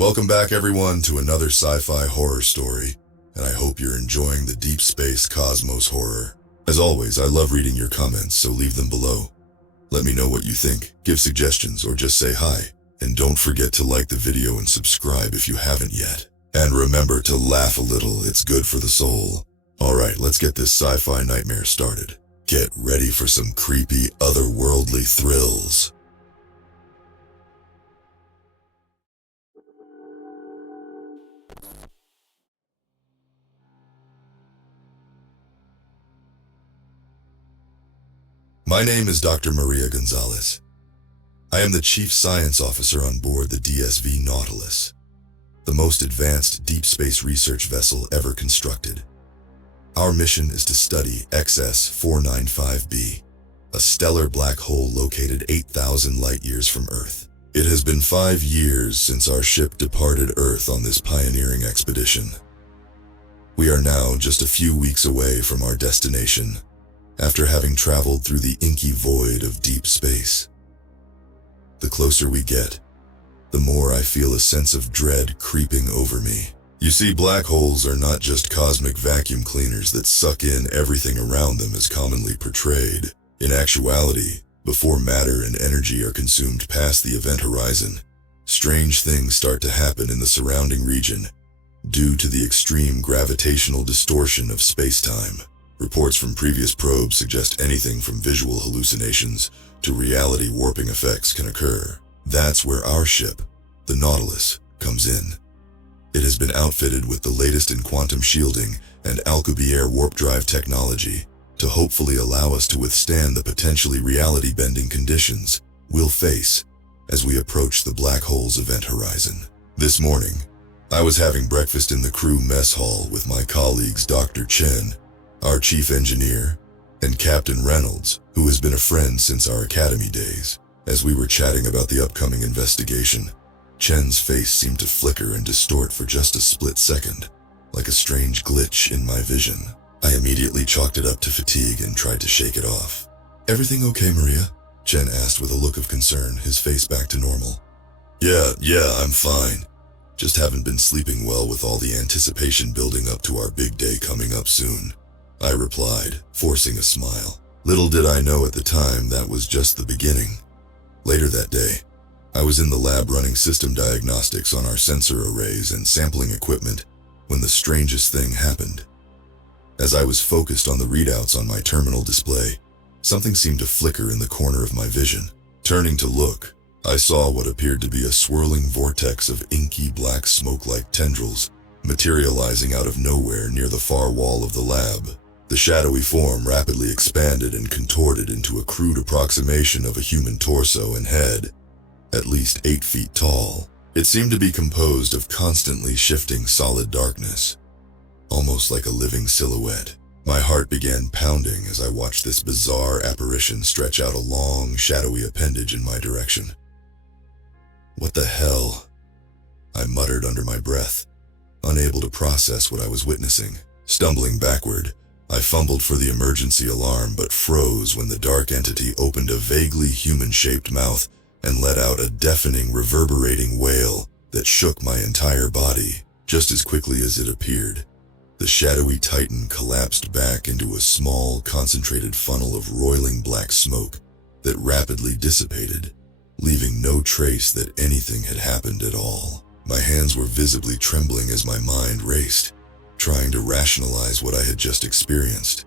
Welcome back everyone to another sci-fi horror story, and I hope you're enjoying the deep space cosmos horror. As always, I love reading your comments, so leave them below. Let me know what you think, give suggestions, or just say hi. And don't forget to like the video and subscribe if you haven't yet. And remember to laugh a little, it's good for the soul. Alright, let's get this sci-fi nightmare started. Get ready for some creepy, otherworldly thrills. My name is Dr. Maria Gonzalez. I am the Chief Science Officer on board the DSV Nautilus, the most advanced deep space research vessel ever constructed. Our mission is to study XS495b, a stellar black hole located 8,000 light-years from Earth. It has been 5 years since our ship departed Earth on this pioneering expedition. We are now just a few weeks away from our destination, after having traveled through the inky void of deep space. The closer we get, the more I feel a sense of dread creeping over me. You see, black holes are not just cosmic vacuum cleaners that suck in everything around them as commonly portrayed. In actuality, before matter and energy are consumed past the event horizon, strange things start to happen in the surrounding region due to the extreme gravitational distortion of space-time. Reports from previous probes suggest anything from visual hallucinations to reality warping effects can occur. That's where our ship, the Nautilus, comes in. It has been outfitted with the latest in quantum shielding and Alcubierre warp drive technology to hopefully allow us to withstand the potentially reality-bending conditions we'll face as we approach the black hole's event horizon. This morning, I was having breakfast in the crew mess hall with my colleagues Dr. Chen, our chief engineer, and Captain Reynolds, who has been a friend since our academy days. As we were chatting about the upcoming investigation, Chen's face seemed to flicker and distort for just a split second, like a strange glitch in my vision. I immediately chalked it up to fatigue and tried to shake it off. "Everything okay, Maria?" Chen asked with a look of concern, his face back to normal. Yeah, I'm fine. Just haven't been sleeping well with all the anticipation building up to our big day coming up soon, I replied, forcing a smile. Little did I know at the time that was just the beginning. Later that day, I was in the lab running system diagnostics on our sensor arrays and sampling equipment when the strangest thing happened. As I was focused on the readouts on my terminal display, something seemed to flicker in the corner of my vision. Turning to look, I saw what appeared to be a swirling vortex of inky black smoke-like tendrils materializing out of nowhere near the far wall of the lab. The shadowy form rapidly expanded and contorted into a crude approximation of a human torso and head, at least 8 feet tall. It seemed to be composed of constantly shifting solid darkness, almost like a living silhouette. My heart began pounding as I watched this bizarre apparition stretch out a long, shadowy appendage in my direction. "What the hell?" I muttered under my breath, unable to process what I was witnessing. Stumbling backward, I fumbled for the emergency alarm but froze when the dark entity opened a vaguely human-shaped mouth and let out a deafening, reverberating wail that shook my entire body. Just as quickly as it appeared, the shadowy titan collapsed back into a small, concentrated funnel of roiling black smoke that rapidly dissipated, leaving no trace that anything had happened at all. My hands were visibly trembling as my mind raced, trying to rationalize what I had just experienced.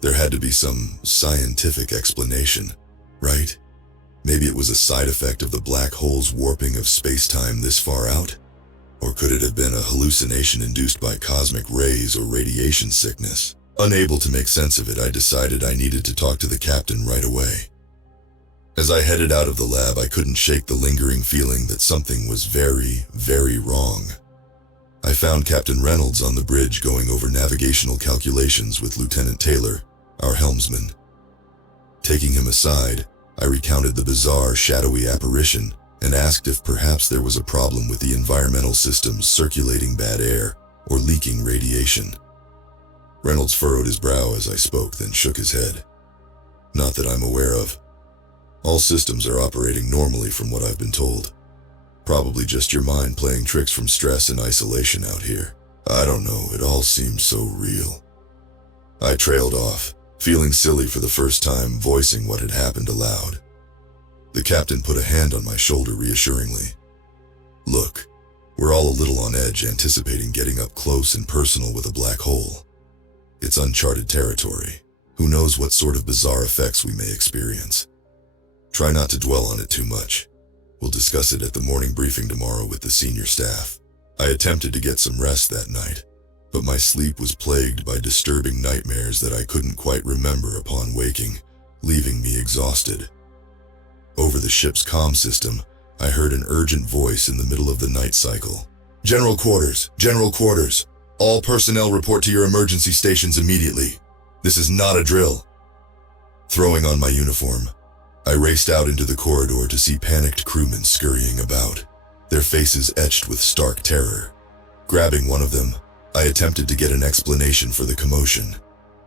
There had to be some scientific explanation, right? Maybe it was a side effect of the black hole's warping of space-time this far out? Or could it have been a hallucination induced by cosmic rays or radiation sickness? Unable to make sense of it, I decided I needed to talk to the captain right away. As I headed out of the lab, I couldn't shake the lingering feeling that something was very, very wrong. I found Captain Reynolds on the bridge going over navigational calculations with Lieutenant Taylor, our helmsman. Taking him aside, I recounted the bizarre, shadowy apparition and asked if perhaps there was a problem with the environmental systems circulating bad air or leaking radiation. Reynolds furrowed his brow as I spoke, then shook his head. "Not that I'm aware of. All systems are operating normally from what I've been told. Probably just your mind playing tricks from stress and isolation out here. I don't know, it all seems so real. I trailed off, feeling silly for the first time, voicing what had happened aloud. The captain put a hand on my shoulder reassuringly. Look, we're all a little on edge anticipating getting up close and personal with a black hole. It's uncharted territory. Who knows what sort of bizarre effects we may experience. Try not to dwell on it too much. We'll discuss it at the morning briefing tomorrow with the senior staff. I attempted to get some rest that night, but my sleep was plagued by disturbing nightmares that I couldn't quite remember upon waking, leaving me exhausted. Over the ship's comm system, I heard an urgent voice in the middle of the night cycle. General quarters, general quarters. All personnel report to your emergency stations immediately. This is not a drill. Throwing on my uniform, I raced out into the corridor to see panicked crewmen scurrying about, their faces etched with stark terror. Grabbing one of them, I attempted to get an explanation for the commotion,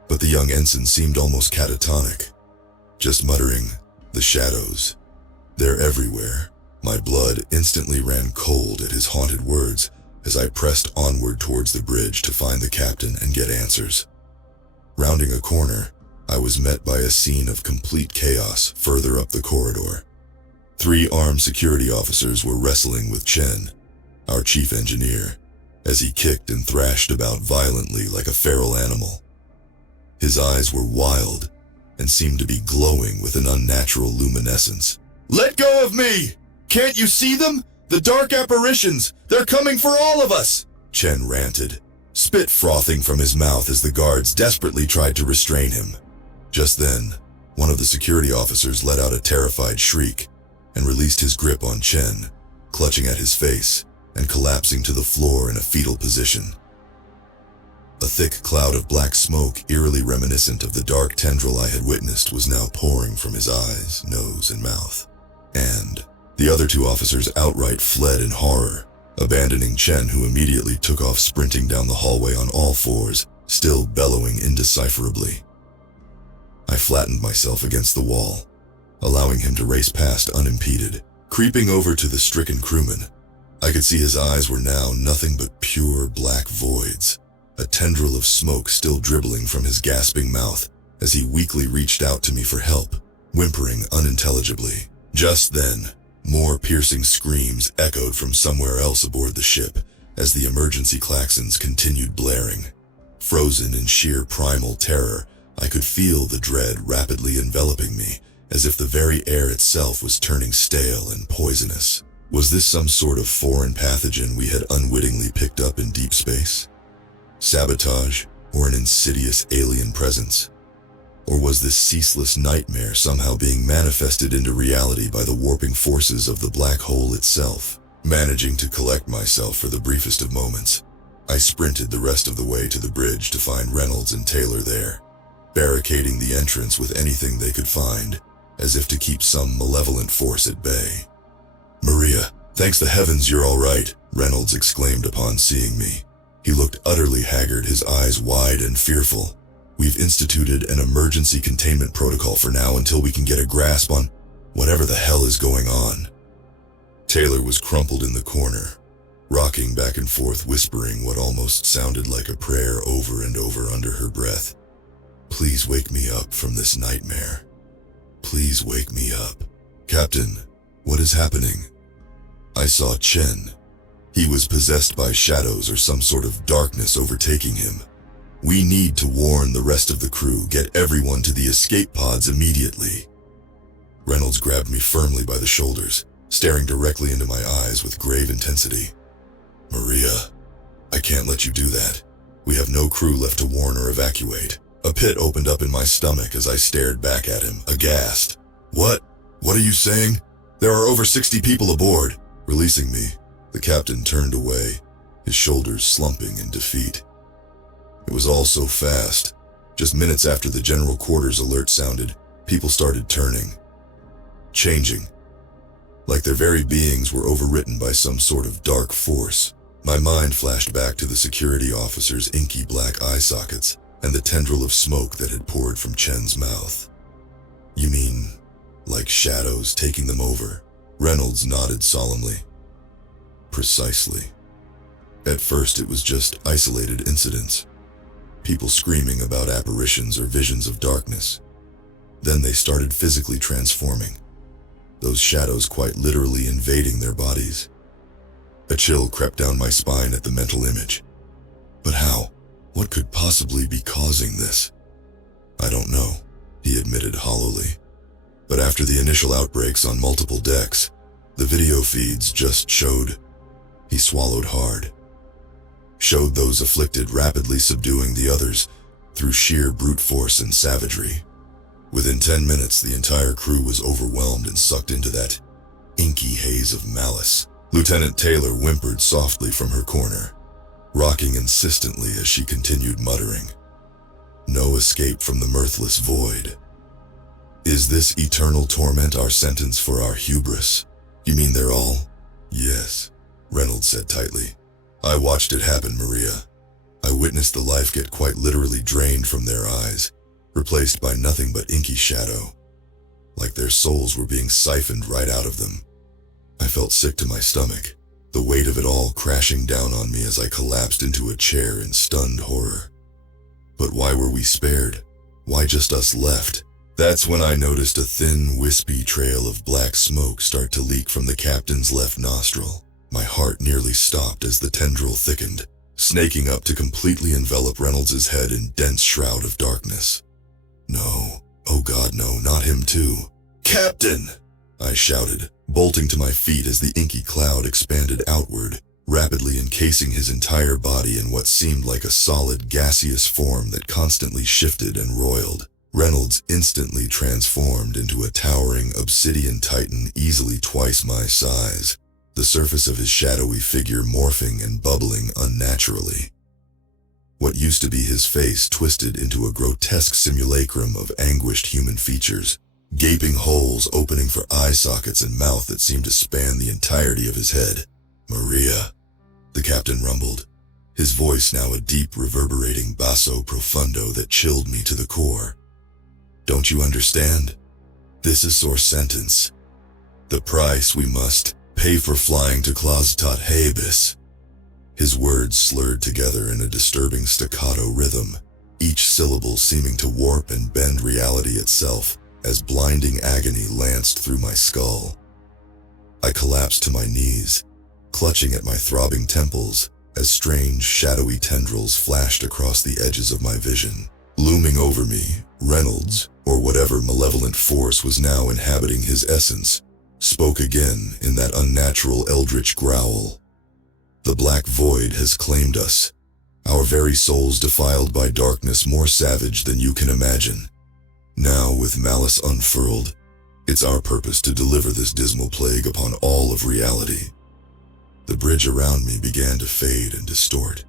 but the young ensign seemed almost catatonic, just muttering, "The shadows. They're everywhere." My blood instantly ran cold at his haunted words as I pressed onward towards the bridge to find the captain and get answers. Rounding a corner, I was met by a scene of complete chaos further up the corridor. 3 armed security officers were wrestling with Chen, our chief engineer, as he kicked and thrashed about violently like a feral animal. His eyes were wild and seemed to be glowing with an unnatural luminescence. "Let go of me! Can't you see them? The dark apparitions! They're coming for all of us!" Chen ranted, spit frothing from his mouth as the guards desperately tried to restrain him. Just then, one of the security officers let out a terrified shriek and released his grip on Chen, clutching at his face and collapsing to the floor in a fetal position. A thick cloud of black smoke, eerily reminiscent of the dark tendril I had witnessed, was now pouring from his eyes, nose, and mouth. And the other 2 officers outright fled in horror, abandoning Chen, who immediately took off sprinting down the hallway on all 4s, still bellowing indecipherably. I flattened myself against the wall, allowing him to race past unimpeded. Creeping over to the stricken crewman, I could see his eyes were now nothing but pure black voids, a tendril of smoke still dribbling from his gasping mouth as he weakly reached out to me for help, whimpering unintelligibly. Just then, more piercing screams echoed from somewhere else aboard the ship as the emergency klaxons continued blaring. Frozen in sheer primal terror, I could feel the dread rapidly enveloping me, as if the very air itself was turning stale and poisonous. Was this some sort of foreign pathogen we had unwittingly picked up in deep space? Sabotage, or an insidious alien presence? Or was this ceaseless nightmare somehow being manifested into reality by the warping forces of the black hole itself? Managing to collect myself for the briefest of moments, I sprinted the rest of the way to the bridge to find Reynolds and Taylor there, barricading the entrance with anything they could find, as if to keep some malevolent force at bay. "Maria, thanks the heavens you're all right," Reynolds exclaimed upon seeing me. He looked utterly haggard, his eyes wide and fearful. "We've instituted an emergency containment protocol for now until we can get a grasp on whatever the hell is going on." Taylor was crumpled in the corner, rocking back and forth, whispering what almost sounded like a prayer over and over under her breath. "Please wake me up from this nightmare. Please wake me up." "Captain, what is happening?" I saw Chen. He was possessed by shadows or some sort of darkness overtaking him. "We need to warn the rest of the crew. Get everyone to the escape pods immediately." Reynolds grabbed me firmly by the shoulders, staring directly into my eyes with grave intensity. "Maria, I can't let you do that. We have no crew left to warn or evacuate." A pit opened up in my stomach as I stared back at him, aghast. What are you saying? There are over 60 people aboard." Releasing me, the captain turned away, his shoulders slumping in defeat. It was all so fast. Just minutes after the general quarters alert sounded, people started turning, changing, like their very beings were overwritten by some sort of dark force. My mind flashed back to the security officers' inky black eye sockets and the tendril of smoke that had poured from Chen's mouth. "You mean, like shadows taking them over?" Reynolds nodded solemnly. Precisely. At first it was just isolated incidents. People screaming about apparitions or visions of darkness. Then they started physically transforming. Those shadows quite literally invading their bodies. A chill crept down my spine at the mental image. But how? What could possibly be causing this? I don't know, he admitted hollowly. But after the initial outbreaks on multiple decks, the video feeds just showed. He swallowed hard. Showed those afflicted rapidly subduing the others through sheer brute force and savagery. Within 10 minutes, the entire crew was overwhelmed and sucked into that inky haze of malice. Lieutenant Taylor whimpered softly from her corner, rocking insistently as she continued muttering. No escape from the mirthless void. Is this eternal torment our sentence for our hubris? You mean they're all? Yes, Reynolds said tightly. I watched it happen, Maria. I witnessed the life get quite literally drained from their eyes, replaced by nothing but inky shadow, like their souls were being siphoned right out of them. I felt sick to my stomach, the weight of it all crashing down on me as I collapsed into a chair in stunned horror. But why were we spared? Why just us left? That's when I noticed a thin, wispy trail of black smoke start to leak from the captain's left nostril. My heart nearly stopped as the tendril thickened, snaking up to completely envelop Reynolds' head in dense shroud of darkness. No, oh God, no, not him too. Captain! I shouted, bolting to my feet as the inky cloud expanded outward, rapidly encasing his entire body in what seemed like a solid gaseous form that constantly shifted and roiled. Reynolds instantly transformed into a towering obsidian titan easily twice my size, the surface of his shadowy figure morphing and bubbling unnaturally. What used to be his face twisted into a grotesque simulacrum of anguished human features, gaping holes opening for eye sockets and mouth that seemed to span the entirety of his head. Maria, the captain rumbled, his voice now a deep reverberating basso profundo that chilled me to the core. Don't you understand? This is our sentence. The price we must pay for flying to Claustat Habis. His words slurred together in a disturbing staccato rhythm, each syllable seeming to warp and bend reality itself as blinding agony lanced through my skull. I collapsed to my knees, clutching at my throbbing temples as strange, shadowy tendrils flashed across the edges of my vision. Looming over me, Reynolds, or whatever malevolent force was now inhabiting his essence, spoke again in that unnatural eldritch growl. The black void has claimed us, our very souls defiled by darkness more savage than you can imagine. Now, with malice unfurled, it's our purpose to deliver this dismal plague upon all of reality. The bridge around me began to fade and distort,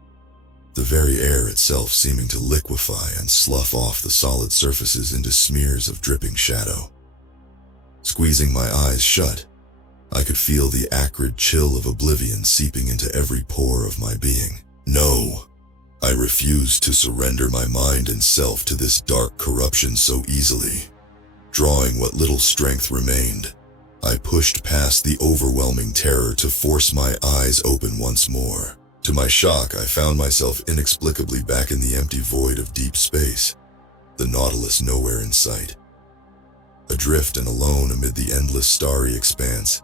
the very air itself seeming to liquefy and slough off the solid surfaces into smears of dripping shadow. Squeezing my eyes shut, I could feel the acrid chill of oblivion seeping into every pore of my being. No, I refused to surrender my mind and self to this dark corruption so easily. Drawing what little strength remained, I pushed past the overwhelming terror to force my eyes open once more. To my shock, I found myself inexplicably back in the empty void of deep space, the Nautilus nowhere in sight. Adrift and alone amid the endless starry expanse,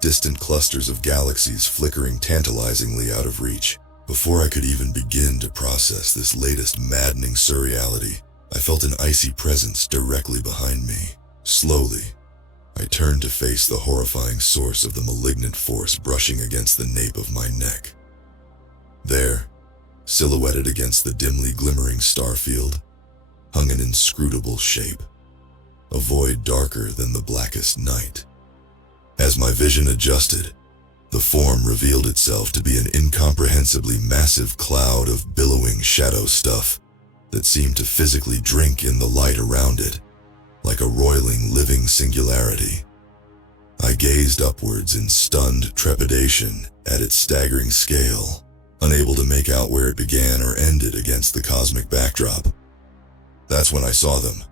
distant clusters of galaxies flickering tantalizingly out of reach. Before I could even begin to process this latest maddening surreality, I felt an icy presence directly behind me. Slowly, I turned to face the horrifying source of the malignant force brushing against the nape of my neck. There, silhouetted against the dimly glimmering starfield, hung an inscrutable shape, a void darker than the blackest night. As my vision adjusted, the form revealed itself to be an incomprehensibly massive cloud of billowing shadow stuff that seemed to physically drink in the light around it, like a roiling living singularity. I gazed upwards in stunned trepidation at its staggering scale, unable to make out where it began or ended against the cosmic backdrop. That's when I saw them,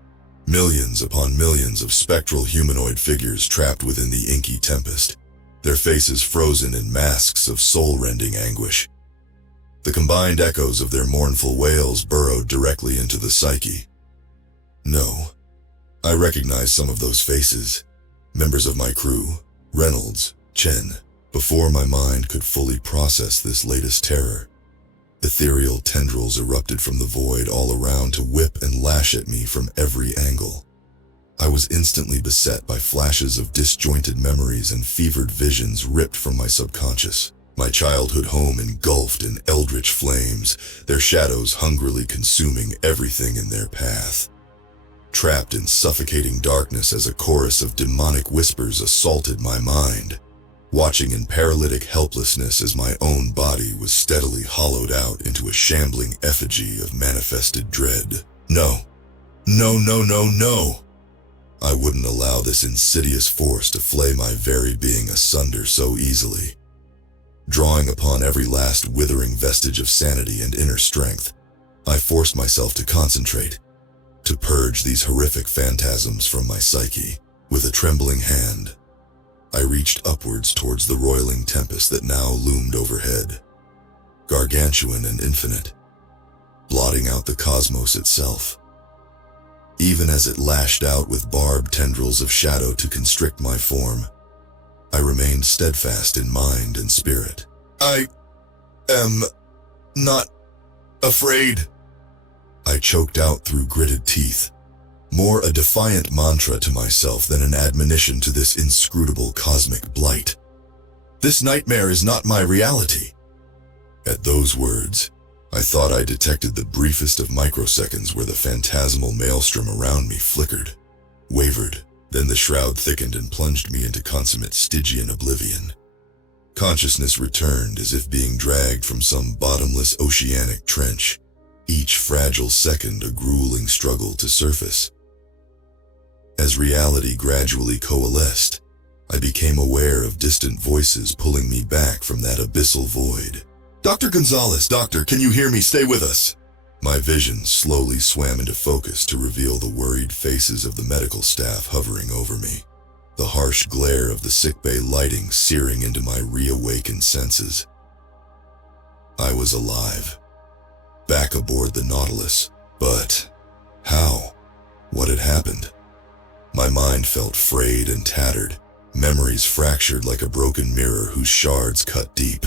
millions upon millions of spectral humanoid figures trapped within the inky tempest. their faces frozen in masks of soul-rending anguish. The combined echoes of their mournful wails burrowed directly into the psyche. No, I recognized some of those faces, members of my crew, Reynolds, Chen, before my mind could fully process this latest terror. Ethereal tendrils erupted from the void all around to whip and lash at me from every angle. I was instantly beset by flashes of disjointed memories and fevered visions ripped from my subconscious. My childhood home engulfed in eldritch flames, their shadows hungrily consuming everything in their path. Trapped in suffocating darkness as a chorus of demonic whispers assaulted my mind, watching in paralytic helplessness as my own body was steadily hollowed out into a shambling effigy of manifested dread. No. No, no, no, no! I wouldn't allow this insidious force to flay my very being asunder so easily. Drawing upon every last withering vestige of sanity and inner strength, I forced myself to concentrate, to purge these horrific phantasms from my psyche. With a trembling hand, I reached upwards towards the roiling tempest that now loomed overhead, gargantuan and infinite, blotting out the cosmos itself. Even as it lashed out with barbed tendrils of shadow to constrict my form, I remained steadfast in mind and spirit. I am not afraid, I choked out through gritted teeth, more a defiant mantra to myself than an admonition to this inscrutable cosmic blight. This nightmare is not my reality. At those words, I thought I detected the briefest of microseconds where the phantasmal maelstrom around me flickered, wavered, then the shroud thickened and plunged me into consummate Stygian oblivion. Consciousness returned as if being dragged from some bottomless oceanic trench, each fragile second a grueling struggle to surface. As reality gradually coalesced, I became aware of distant voices pulling me back from that abyssal void. "Dr. Gonzalez, doctor, can you hear me? Stay with us." My vision slowly swam into focus to reveal the worried faces of the medical staff hovering over me, the harsh glare of the sickbay lighting searing into my reawakened senses. I was alive, back aboard the Nautilus, but how? What had happened? My mind felt frayed and tattered, memories fractured like a broken mirror whose shards cut deep.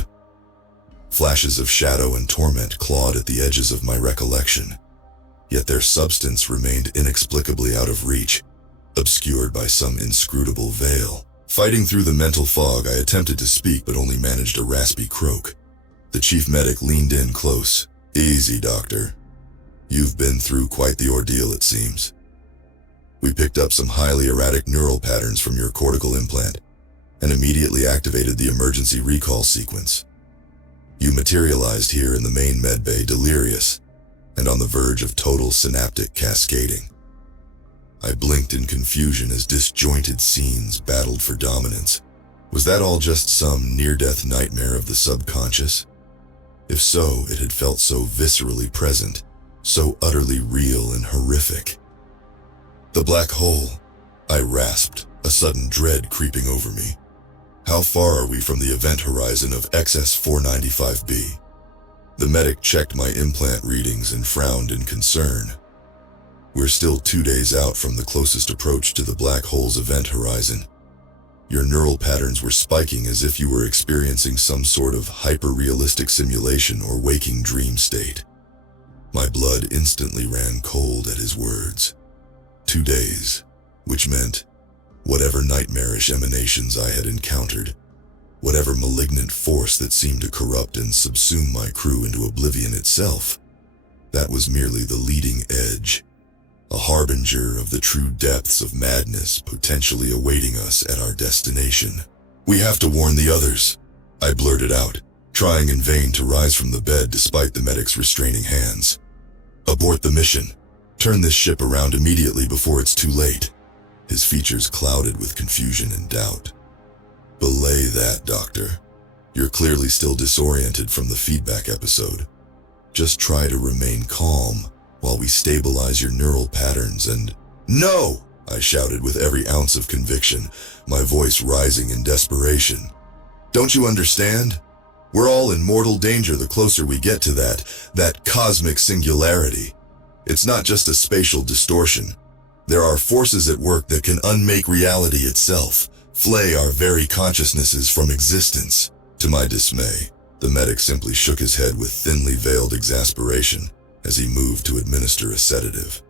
Flashes of shadow and torment clawed at the edges of my recollection, yet their substance remained inexplicably out of reach, obscured by some inscrutable veil. Fighting through the mental fog, I attempted to speak but only managed a raspy croak. The chief medic leaned in close. "Easy, doctor. You've been through quite the ordeal, it seems. We picked up some highly erratic neural patterns from your cortical implant and immediately activated the emergency recall sequence. You materialized here in the main med bay delirious and on the verge of total synaptic cascading." I blinked in confusion as disjointed scenes battled for dominance. Was that all just some near-death nightmare of the subconscious? If so, it had felt so viscerally present, so utterly real and horrific. "The black hole," I rasped, a sudden dread creeping over me. "How far are we from the event horizon of XS495b? The medic checked my implant readings and frowned in concern. "We're still 2 days out from the closest approach to the black hole's event horizon. Your neural patterns were spiking as if you were experiencing some sort of hyper-realistic simulation or waking dream state." My blood instantly ran cold at his words. 2 days, which meant whatever nightmarish emanations I had encountered, whatever malignant force that seemed to corrupt and subsume my crew into oblivion itself, that was merely the leading edge, a harbinger of the true depths of madness potentially awaiting us at our destination. "We have to warn the others," I blurted out, trying in vain to rise from the bed despite the medic's restraining hands. "Abort the mission. Turn this ship around immediately before it's too late." His features clouded with confusion and doubt. "Belay that, doctor. You're clearly still disoriented from the feedback episode. Just try to remain calm while we stabilize your neural patterns and—" "No!" I shouted with every ounce of conviction, my voice rising in desperation. Don't you understand? We're all in mortal danger the closer we get to that cosmic singularity. It's not just a spatial distortion. There are forces at work that can unmake reality itself, flay our very consciousnesses from existence. To my dismay, the medic simply shook his head with thinly veiled exasperation as he moved to administer a sedative.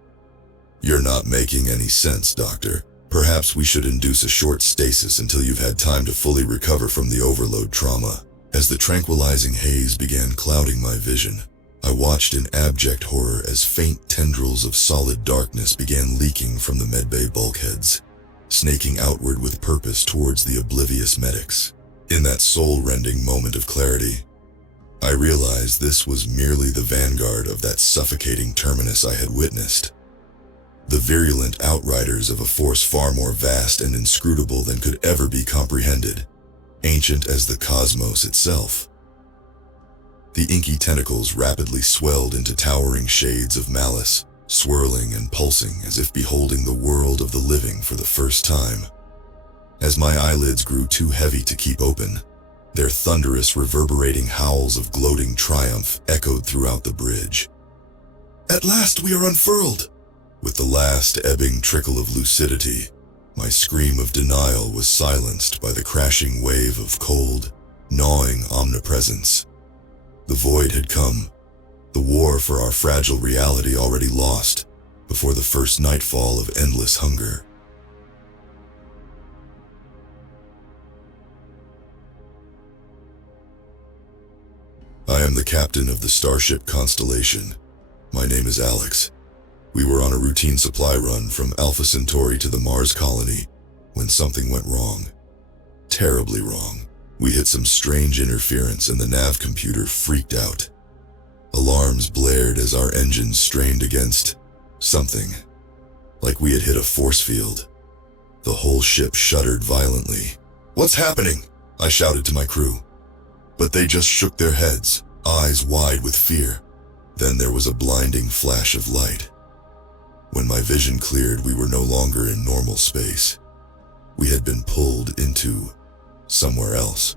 You're not making any sense, Doctor. Perhaps we should induce a short stasis until you've had time to fully recover from the overload trauma. As the tranquilizing haze began clouding my vision, I watched in abject horror as faint tendrils of solid darkness began leaking from the medbay bulkheads, snaking outward with purpose towards the oblivious medics. In that soul-rending moment of clarity, I realized this was merely the vanguard of that suffocating terminus I had witnessed. The virulent outriders of a force far more vast and inscrutable than could ever be comprehended, ancient as the cosmos itself. The inky tentacles rapidly swelled into towering shades of malice, swirling and pulsing as if beholding the world of the living for the first time. As my eyelids grew too heavy to keep open, their thunderous, reverberating howls of gloating triumph echoed throughout the bridge. At last we are unfurled! With the last ebbing trickle of lucidity, my scream of denial was silenced by the crashing wave of cold, gnawing omnipresence. The void had come, the war for our fragile reality already lost, before the first nightfall of endless hunger. I am the captain of the starship Constellation. My name is Alex. We were on a routine supply run from Alpha Centauri to the Mars colony when something went wrong. Terribly wrong. We hit some strange interference and the nav computer freaked out. Alarms blared as our engines strained against something, like we had hit a force field. The whole ship shuddered violently. "What's happening?" I shouted to my crew. But they just shook their heads, eyes wide with fear. Then there was a blinding flash of light. When my vision cleared, we were no longer in normal space. We had been pulled into somewhere else.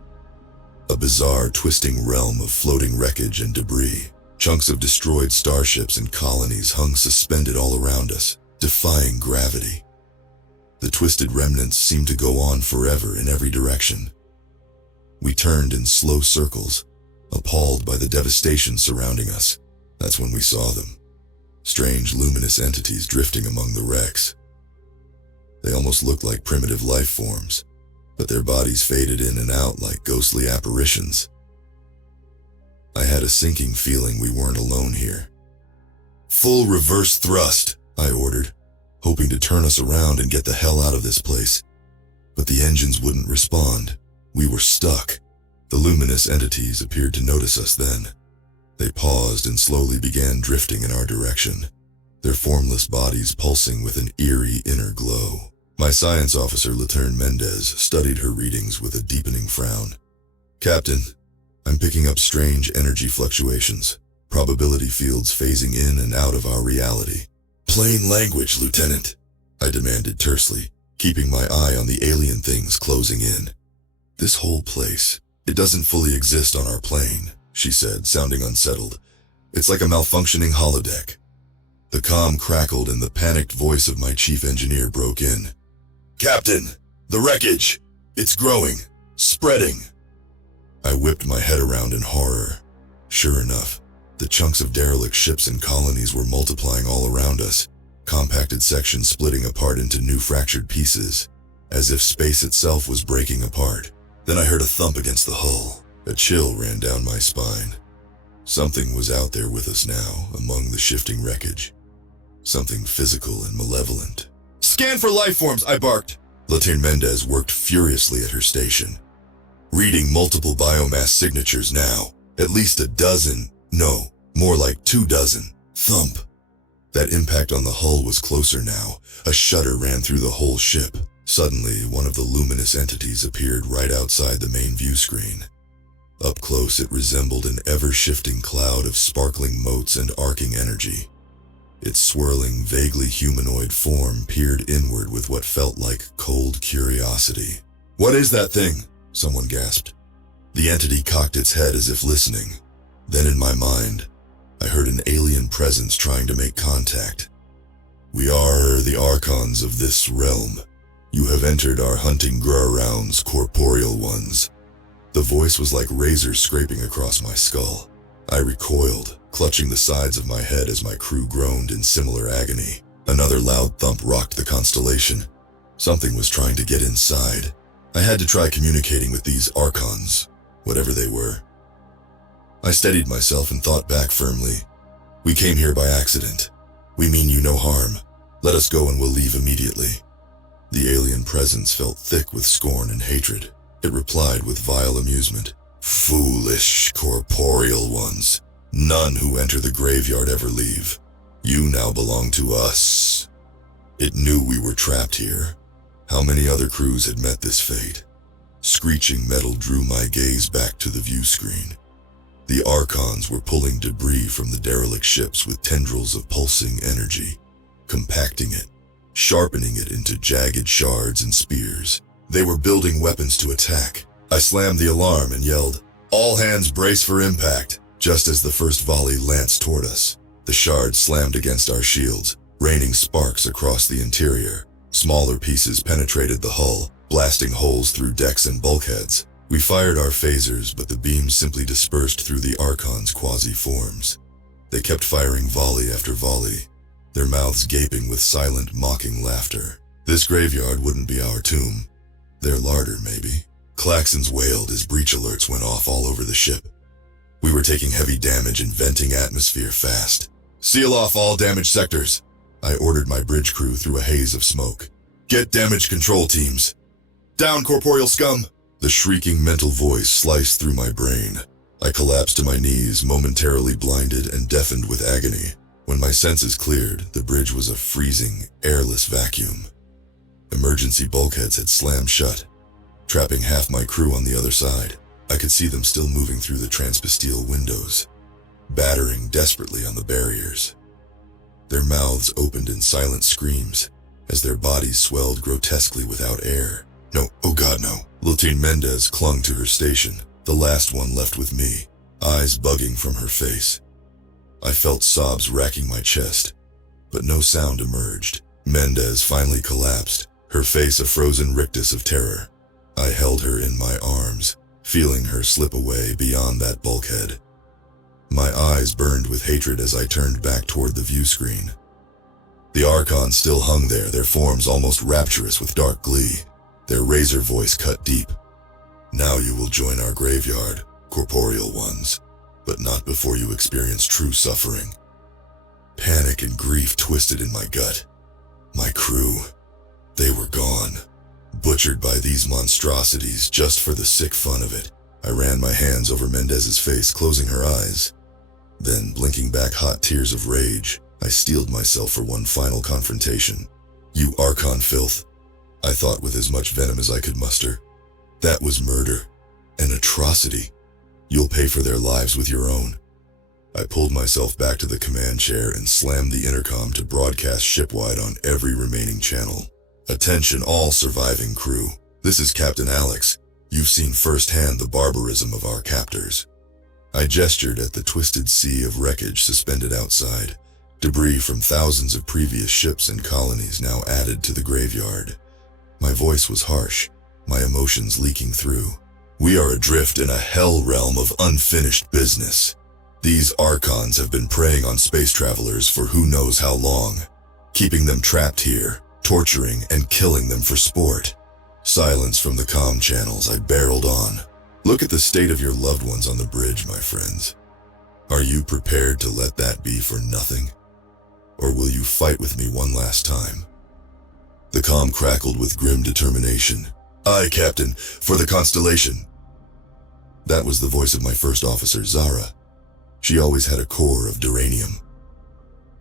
A bizarre, twisting realm of floating wreckage and debris. Chunks of destroyed starships and colonies hung suspended all around us, defying gravity. The twisted remnants seemed to go on forever in every direction. We turned in slow circles, appalled by the devastation surrounding us. That's when we saw them. Strange luminous entities drifting among the wrecks. They almost looked like primitive life forms, but their bodies faded in and out like ghostly apparitions. I had a sinking feeling we weren't alone here. "Full reverse thrust," I ordered, hoping to turn us around and get the hell out of this place. But the engines wouldn't respond. We were stuck. The luminous entities appeared to notice us then. They paused and slowly began drifting in our direction, their formless bodies pulsing with an eerie inner glow. My science officer, Laterne Mendez, studied her readings with a deepening frown. "Captain, I'm picking up strange energy fluctuations, probability fields phasing in and out of our reality." "Plain language, Lieutenant," I demanded tersely, keeping my eye on the alien things closing in. "This whole place, it doesn't fully exist on our plane," she said, sounding unsettled. "It's like a malfunctioning holodeck." The comm crackled and the panicked voice of my chief engineer broke in. "Captain, the wreckage! It's growing, spreading!" I whipped my head around in horror. Sure enough, the chunks of derelict ships and colonies were multiplying all around us, compacted sections splitting apart into new fractured pieces, as if space itself was breaking apart. Then I heard a thump against the hull. A chill ran down my spine. Something was out there with us now, among the shifting wreckage. Something physical and malevolent. "Scan for life forms," I barked. Laterne Mendez worked furiously at her station. "Reading multiple biomass signatures now. At least a dozen. No, more like 24. Thump. That impact on the hull was closer now. A shudder ran through the whole ship. Suddenly, one of the luminous entities appeared right outside the main view screen. Up close, it resembled an ever-shifting cloud of sparkling motes and arcing energy. Its swirling, vaguely humanoid form peered inward with what felt like cold curiosity. "What is that thing?" someone gasped. The entity cocked its head as if listening. Then in my mind, I heard an alien presence trying to make contact. "We are the archons of this realm. You have entered our hunting grounds, corporeal ones." The voice was like razors scraping across my skull. I recoiled, clutching the sides of my head as my crew groaned in similar agony. Another loud thump rocked the constellation. Something was trying to get inside. I had to try communicating with these archons, whatever they were. I steadied myself and thought back firmly. "We came here by accident. We mean you no harm. Let us go and we'll leave immediately." The alien presence felt thick with scorn and hatred. It replied with vile amusement. "Foolish corporeal ones. None who enter the graveyard ever leave. You now belong to us." It knew we were trapped here. How many other crews had met this fate? Screeching metal drew my gaze back to the view screen. The archons were pulling debris from the derelict ships with tendrils of pulsing energy, compacting it, sharpening it into jagged shards and spears. They were building weapons to attack. I slammed the alarm and yelled, "All hands brace for impact," just as the first volley lanced toward us. The shards slammed against our shields, raining sparks across the interior. Smaller pieces penetrated the hull, blasting holes through decks and bulkheads. We fired our phasers, but the beams simply dispersed through the archons' quasi-forms. They kept firing volley after volley, their mouths gaping with silent, mocking laughter. This graveyard wouldn't be our tomb. Their larder, maybe. Klaxons wailed as breach alerts went off all over the ship. We were taking heavy damage and venting atmosphere fast. "Seal off all damaged sectors," I ordered my bridge crew through a haze of smoke. "Get damage control teams. Down, corporeal scum!" The shrieking mental voice sliced through my brain. I collapsed to my knees, momentarily blinded and deafened with agony. When my senses cleared, the bridge was a freezing, airless vacuum. Emergency bulkheads had slammed shut, trapping half my crew on the other side. I could see them still moving through the transpastile windows, battering desperately on the barriers. Their mouths opened in silent screams as their bodies swelled grotesquely without air. "No, oh God, no." Lieutenant Mendez clung to her station, the last one left with me, eyes bugging from her face. I felt sobs racking my chest, but no sound emerged. Mendez finally collapsed, her face a frozen rictus of terror. I held her in my arms, feeling her slip away beyond that bulkhead. My eyes burned with hatred as I turned back toward the view screen. The archons still hung there, their forms almost rapturous with dark glee. Their razor voice cut deep. "Now you will join our graveyard, corporeal ones, but not before you experience true suffering." Panic and grief twisted in my gut. My crew, they were gone, butchered by these monstrosities just for the sick fun of it. I ran my hands over Mendez's face, closing her eyes. Then, blinking back hot tears of rage, I steeled myself for one final confrontation. "You archon filth," I thought with as much venom as I could muster. "That was murder, an atrocity. You'll pay for their lives with your own." I pulled myself back to the command chair and slammed the intercom to broadcast shipwide on every remaining channel. "Attention all surviving crew. This is Captain Alex. You've seen firsthand the barbarism of our captors." I gestured at the twisted sea of wreckage suspended outside, debris from thousands of previous ships and colonies now added to the graveyard. My voice was harsh, my emotions leaking through. "We are adrift in a hell realm of unfinished business. These archons have been preying on space travelers for who knows how long, keeping them trapped here, torturing and killing them for sport." Silence from the comm channels, I barreled on. "Look at the state of your loved ones on the bridge, my friends. Are you prepared to let that be for nothing? Or will you fight with me one last time?" The comm crackled with grim determination. "Aye, Captain, for the Constellation." That was the voice of my first officer, Zara. She always had a core of duranium.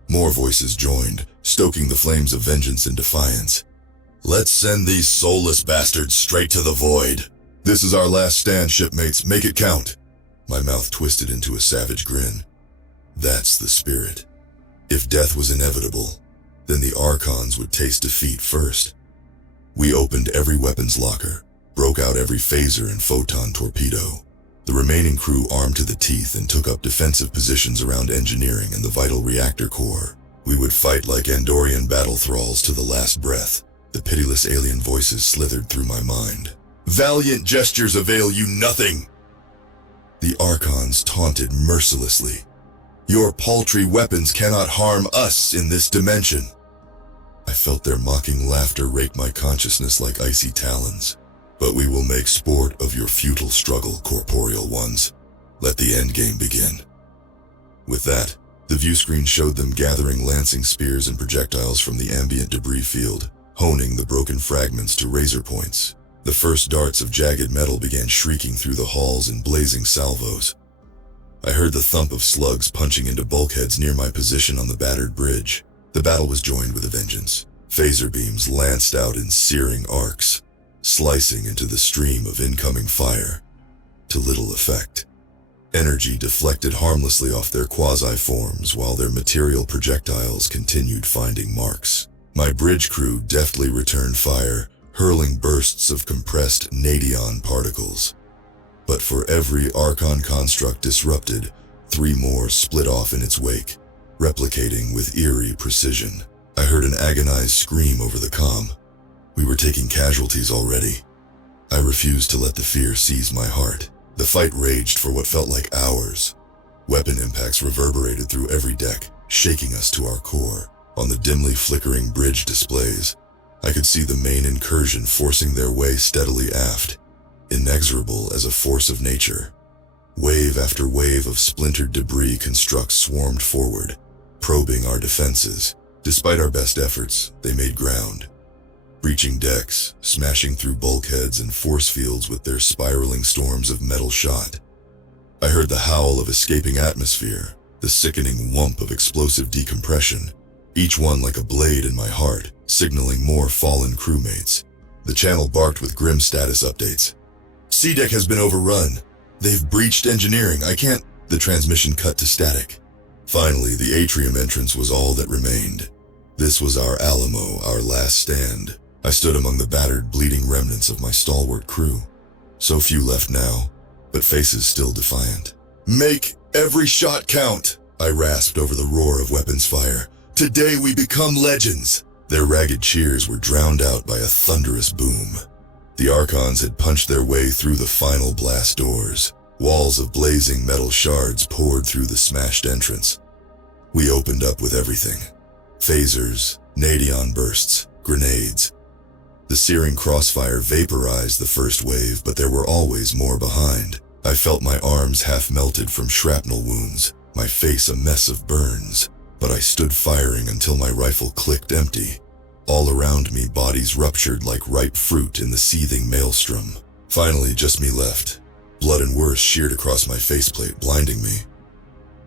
More voices joined, stoking the flames of vengeance and defiance. "Let's send these soulless bastards straight to the void. This is our last stand, shipmates. Make it count." My mouth twisted into a savage grin. That's the spirit. If death was inevitable, then the archons would taste defeat first. We opened every weapons locker, broke out every phaser and photon torpedo. The remaining crew armed to the teeth and took up defensive positions around engineering and the vital reactor core. We would fight like Andorian battle thralls to the last breath. The pitiless alien voices slithered through my mind. Valiant gestures avail you nothing! The Archons taunted mercilessly. Your paltry weapons cannot harm us in this dimension. I felt their mocking laughter rake my consciousness like icy talons. But we will make sport of your futile struggle, corporeal ones. Let the endgame begin. With that, the view screen showed them gathering lancing spears and projectiles from the ambient debris field, honing the broken fragments to razor points. The first darts of jagged metal began shrieking through the halls in blazing salvos. I heard the thump of slugs punching into bulkheads near my position on the battered bridge. The battle was joined with a vengeance. Phaser beams lanced out in searing arcs, slicing into the stream of incoming fire, to little effect. Energy deflected harmlessly off their quasi-forms while their material projectiles continued finding marks. My bridge crew deftly returned fire, hurling bursts of compressed nadion particles. But for every Archon construct disrupted, 3 more split off in its wake, replicating with eerie precision. I heard an agonized scream over the comm. We were taking casualties already. I refused to let the fear seize my heart. The fight raged for what felt like hours. Weapon impacts reverberated through every deck, shaking us to our core. On the dimly flickering bridge displays, I could see the main incursion forcing their way steadily aft, inexorable as a force of nature. Wave after wave of splintered debris constructs swarmed forward, probing our defenses. Despite our best efforts, they made ground, breaching decks, smashing through bulkheads and force fields with their spiraling storms of metal shot. I heard the howl of escaping atmosphere, the sickening whump of explosive decompression, each one like a blade in my heart, signaling more fallen crewmates. The channel barked with grim status updates. C-Deck has been overrun. They've breached engineering. I can't... The transmission cut to static. Finally, the atrium entrance was all that remained. This was our Alamo, our last stand. I stood among the battered, bleeding remnants of my stalwart crew. So few left now, but faces still defiant. Make every shot count, I rasped over the roar of weapons fire. Today we become legends. Their ragged cheers were drowned out by a thunderous boom. The Archons had punched their way through the final blast doors. Walls of blazing metal shards poured through the smashed entrance. We opened up with everything. Phasers, nadion bursts, grenades. The searing crossfire vaporized the first wave, but there were always more behind. I felt my arms half melted from shrapnel wounds, my face a mess of burns, but I stood firing until my rifle clicked empty. All around me, bodies ruptured like ripe fruit in the seething maelstrom. Finally, just me left. Blood and worse sheared across my faceplate, blinding me.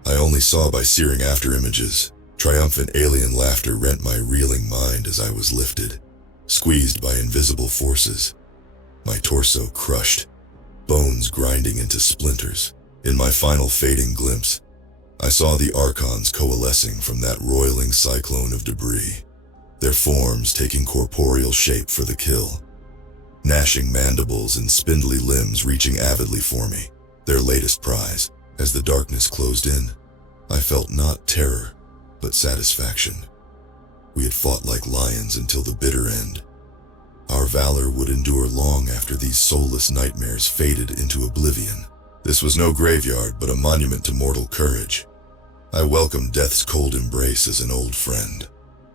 I only saw by searing after-images. Triumphant alien laughter rent my reeling mind as I was lifted, squeezed by invisible forces. My torso crushed, bones grinding into splinters. In my final fading glimpse, I saw the Archons coalescing from that roiling cyclone of debris, their forms taking corporeal shape for the kill. Gnashing mandibles and spindly limbs reaching avidly for me, their latest prize. As the darkness closed in, I felt not terror, but satisfaction. We had fought like lions until the bitter end. Our valor would endure long after these soulless nightmares faded into oblivion. This was no graveyard, but a monument to mortal courage. I welcomed death's cold embrace as an old friend.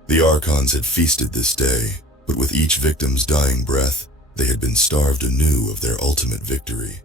The Archons had feasted this day, but with each victim's dying breath, they had been starved anew of their ultimate victory.